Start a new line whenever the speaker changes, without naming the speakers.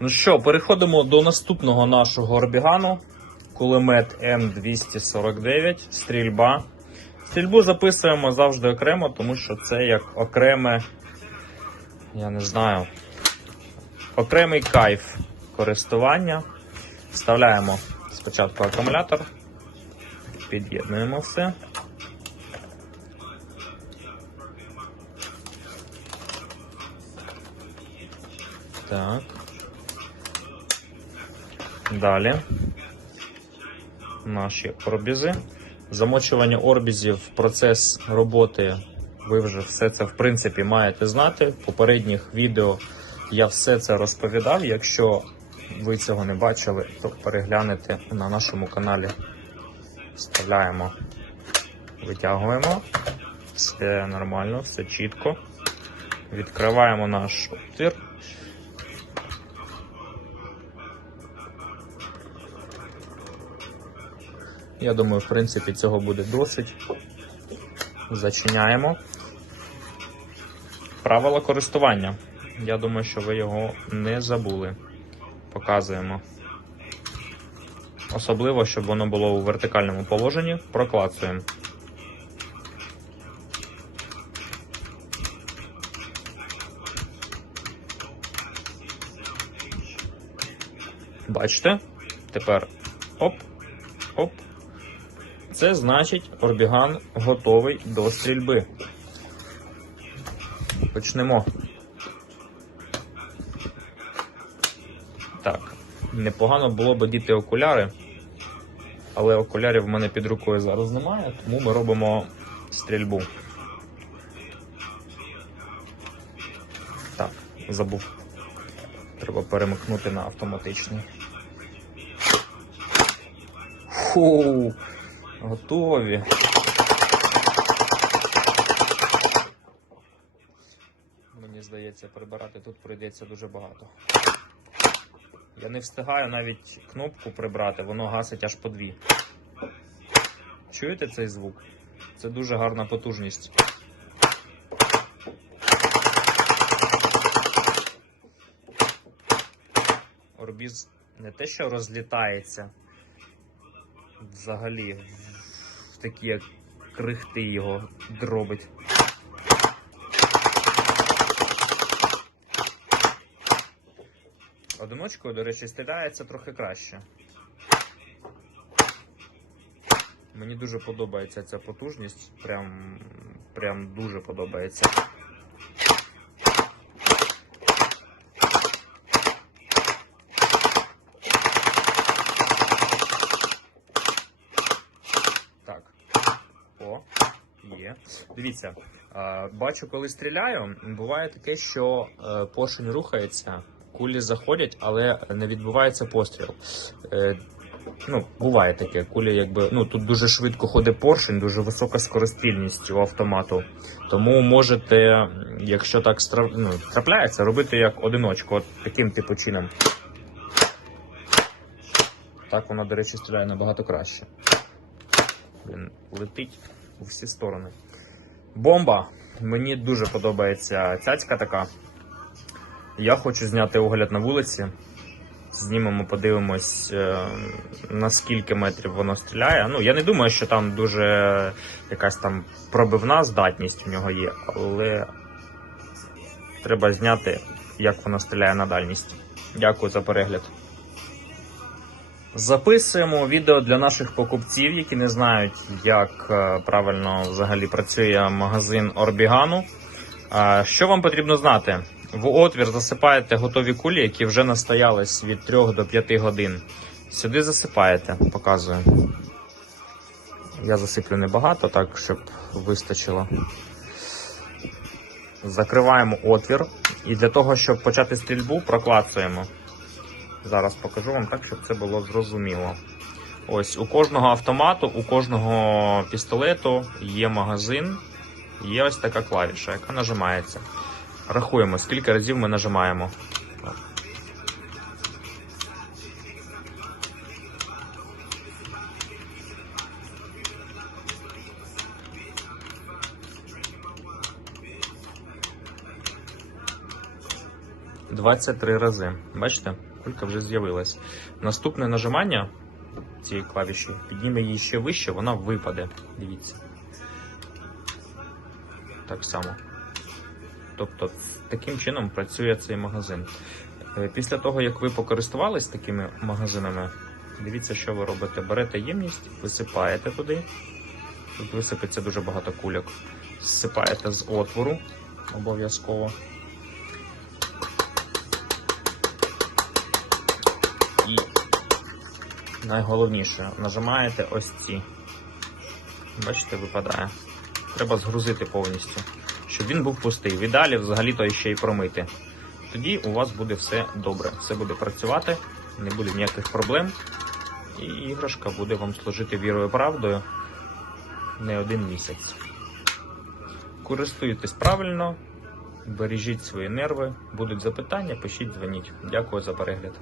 Ну що, переходимо до наступного нашого орбігану. Кулемет М249, стрільба. Стрільбу записуємо завжди окремо, тому що це як окреме, я не знаю, окремий кайф користування. Вставляємо спочатку акумулятор, під'єднуємо все. Так. Далі. Наші орбізи. Замочування орбізів, процес роботи. Ви вже все це в принципі маєте знати. В попередніх відео я все це розповідав. Якщо ви цього не бачили, то переглянете на нашому каналі. Вставляємо, витягуємо. Все нормально, все чітко. Відкриваємо наш отвір. Я думаю, в принципі, цього буде досить. Зачиняємо. Правила користування. Я думаю, що ви його не забули. Показуємо. Особливо, щоб воно було у вертикальному положенні. Проклацуємо. Бачите? Тепер оп. Це значить, орбіган готовий до стрільби. Почнемо. Так, непогано було б діти окуляри, але окулярів в мене під рукою зараз немає, тому ми робимо стрільбу. Так, забув. Треба перемикнути на автоматичний. Фу, готові. Мені здається, прибирати тут прийдеться дуже багато. Я не встигаю навіть кнопку прибрати, воно гасить аж по дві. Чуєте цей звук? Це дуже гарна потужність. Орбіз не те, що розлітається взагалі такі як крихти його дробить. Одиночкою, до речі, стріляється трохи краще. Мені дуже подобається ця потужність. Прям, прям дуже подобається. Так. О, є. Дивіться, бачу, коли стріляю, буває таке, що е, поршень рухається, кулі заходять, але не відбувається постріл. Е, Ну, буває таке, кулі якби. Ну тут дуже швидко ходить поршень, дуже висока скорострільність у автомату. Тому можете, якщо так стра- ну, трапляється, робити як одиночку, от таким типу чином. Так вона, до речі, стріляє набагато краще. Він летить у всі сторони. Бомба! Мені дуже подобається цяцька така. Я хочу зняти огляд на вулиці. Знімемо, подивимось, е, на скільки метрів воно стріляє. Ну, я не думаю, що там дуже якась там пробивна здатність у нього є, але треба зняти, як воно стріляє на дальність. Дякую за перегляд. Записуємо відео для наших покупців, які не знають, як е, правильно взагалі працює магазин Орбігану. Е, Що вам потрібно знати? В отвір засипаєте готові кулі, які вже настоялись від 3 до 5 годин. Сюди засипаєте, показую. Я засиплю небагато, так, щоб вистачило. Закриваємо отвір. І для того, щоб почати стрільбу, проклацуємо. Зараз покажу вам так, щоб це було зрозуміло. Ось у кожного автомату, у кожного пістолету є магазин, є ось така клавіша, яка нажимається. Рахуємо, скільки разів ми нажимаємо. 23 рази. Бачите, кулька вже з'явилась. Наступне нажимання цієї клавіші підніме її ще вище, вона випаде. Дивіться. Так само. Тобто, таким чином працює цей магазин. Е, Після того, як ви покористувались такими магазинами, дивіться, що ви робите. Берете ємність, висипаєте туди. Тут висипеться дуже багато кульок. Зсипаєте з отвору обов'язково. І найголовніше, нажимаєте ось ці. Бачите, випадає. Треба згрузити повністю, щоб він був пустий. В ідеалі взагалі-то ще й промити. Тоді у вас буде все добре, все буде працювати, не буде ніяких проблем. І іграшка буде вам служити вірою і правдою не один місяць. Користуйтесь правильно, бережіть свої нерви. Будуть запитання, пишіть, дзвоніть. Дякую за перегляд.